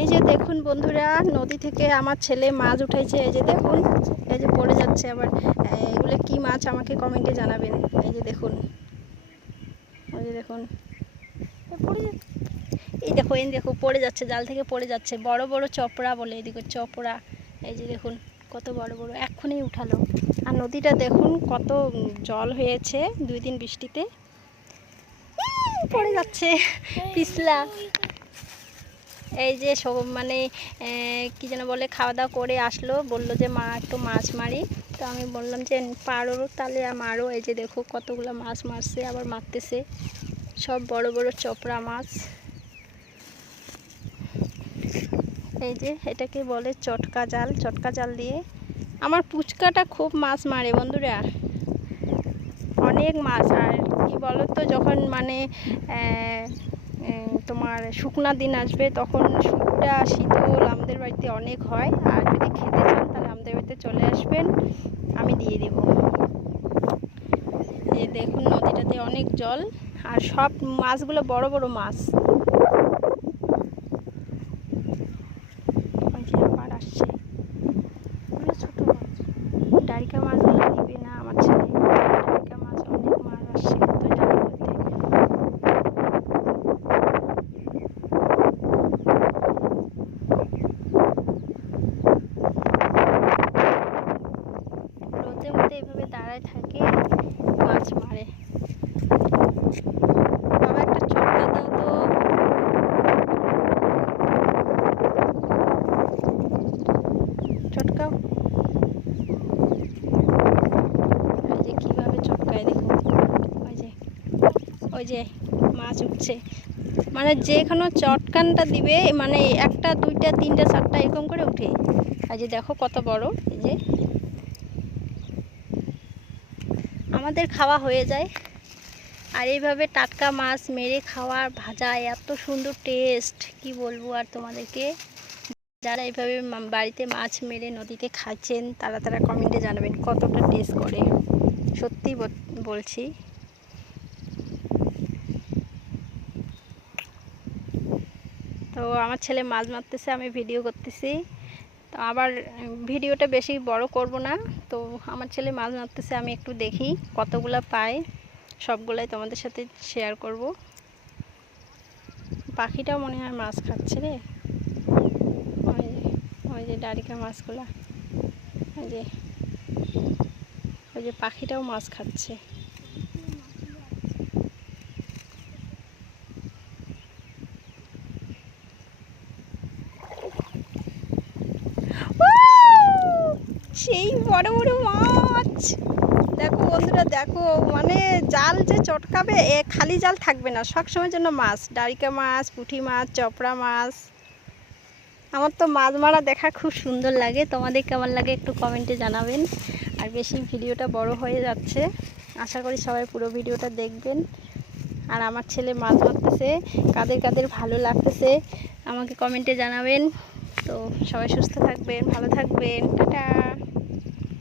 এই যে দেখুন বন্ধুরা, নদী থেকে আমার ছেলে মাছ উঠাইছে। এই যে দেখুন, এই যে পড়ে যাচ্ছে আবার। এগুলো কি মাছ আমাকে কমেন্টে জানাবেন। এই যে দেখুন, এই যে দেখুন, এই দেখো, এই দেখো পড়ে যাচ্ছে, জাল থেকে পড়ে যাচ্ছে। বড় বড় চপড়া বলে, এদিকে চপড়া। এই যে দেখুন কত বড় বড়, এক্ষুনি উঠালো। আর নদীটা দেখুন কত জল হয়েছে 2 দিন বৃষ্টিতে। পড়ে যাচ্ছে পিছলা। এই যে সব মানে কি যেন বলে, খাওয়া দাওয়া করে আসলো, বললো যে মা একটু মাছ মারি। তো আমি বললাম যে পারো তাহলে মারো। এই যে দেখো কতগুলো মাছ মারছে, আবার মারতেছে। সব বড় বড় চপড়া মাছ। এই যে এটাকে বলে চটকা জাল। চটকা জাল দিয়ে আমার পুচকাটা খুব মাছ মারে বন্ধুরা, অনেক মাছ। আর কি বলো তো, যখন মানে তোমার শুকনা দিন আসবে, তখন শুকনা শীতল আমাদের বাড়িতে অনেক হয়। আর যদি খেতে চান তাহলে আমাদের বাড়িতে চলে আসবেন, আমি দিয়ে দেব। এই দেখুন নদীটাতে অনেক জল, আর সব মাছগুলো বড় বড় মাছ। আবার আসছে ছোট মাছ, ডারিকা মাছগুলো দিবে না আমার ছেলে। ডারিকা মাছ, অনেক মাছ আসছে কিন্তু জালগুলোতে। রোদের মধ্যে এইভাবে দাঁড়ায় থাকে, মাছ মারে। বাবা একটা চটকা দাও তো। চটকাও। ওই যে কীভাবে চটকায় দেখো, ওই যে ওই যে মাছ উঠছে। মানে যেখানে চটকানটা দিবে, মানে একটা দুইটা তিনটা চারটা এরকম করে উঠে। এই যে দেখো কত বড়। এই যে আমাদের খাওয়া হয়ে যায়। আর এইভাবে টাটকা মাছ মেরে খাওয়া, ভাজা, এত সুন্দর টেস্ট, কি বলবো আর তোমাদেরকে। যারা এইভাবে বাড়িতে মাছ মেরে নদীতে খাচ্ছেন, তারা তারা কমেন্টে জানাবেন কতটা টেস্ট করে। সত্যি বলছি। তো আমার ছেলে মাছ মারতেছে, আমি ভিডিও করতেছি। তো আবার ভিডিওটা বেশি বড় করব না। তো আমার ছেলে মাছ মারতেছে, আমি একটু দেখি কতগুলো পাই। সবগুলাই তোমাদের সাথে শেয়ার করব। পাখিটাও মনে হয় মাছ খাচ্ছে রে। ওই যে ডারিকা মাছগুলা, ওই যে ওই যে পাখিটাও মাছ খাচ্ছে। সেই বড় বড় মাছ দেখো বন্ধুরা, দেখো মানে জাল যে চটকাবে, খালি জাল থাকবে না, সবসময়ের জন্য মাছ। ডারিকা মাছ, পুঁটি মাছ, চপড়া মাছ। আমার তো মাছ মারা দেখা খুব সুন্দর লাগে। তোমাদের কেমন লাগে একটু কমেন্টে জানাবেন। আর বেশি ভিডিওটা বড় হয়ে যাচ্ছে, আশা করি সবাই পুরো ভিডিওটা দেখবেন। আর আমার ছেলে মাছ মারতেছে, কাদের কাদের ভালো লাগতেছে আমাকে কমেন্টে জানাবেন। তো সবাই সুস্থ থাকবেন, ভালো থাকবেন, টাটা।